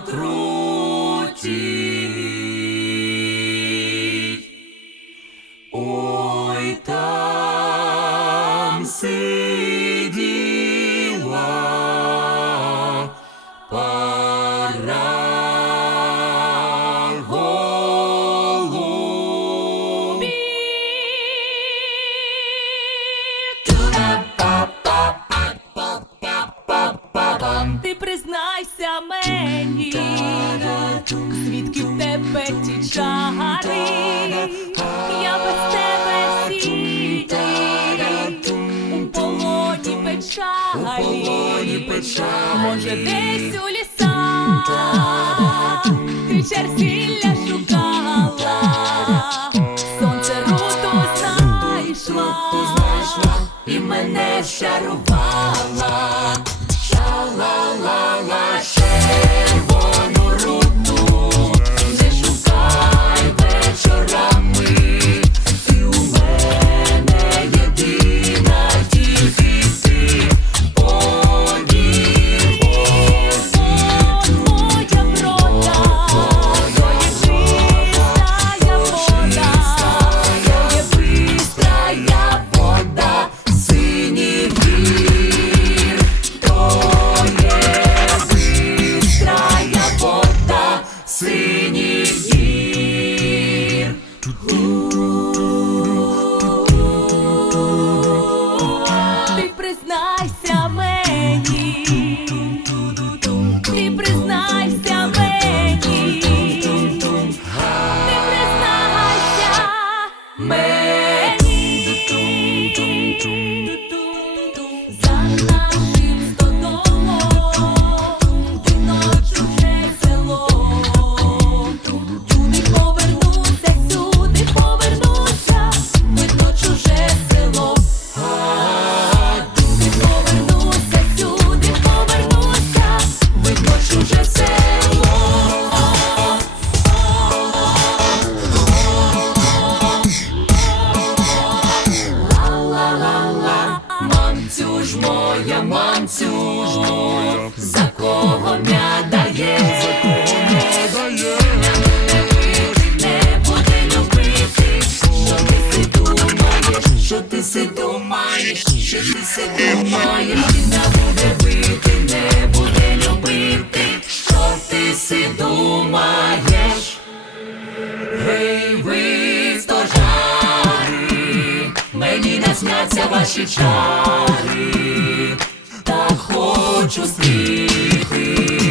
крутій. Ой, там сиділа пара. признайся мені, звідки в тебе ті чари, я без тебе сіні, у полоні печалі, може, десь у лісах ти черзілля шукала, сонце роту знайшла, і мене шарувала. It's nice. кого м'ятає, за кого м'ятає. Не буде любити, що ти си що ти си думаєш, що ти си думаєш, не буде бити, не буде любити, що ти си думаєш. Ви стожари, мені не сняться ваші чари хочу.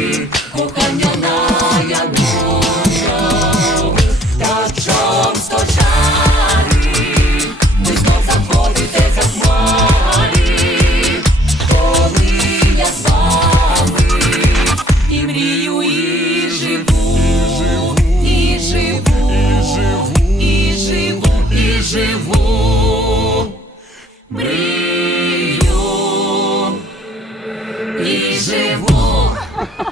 Deja Vu.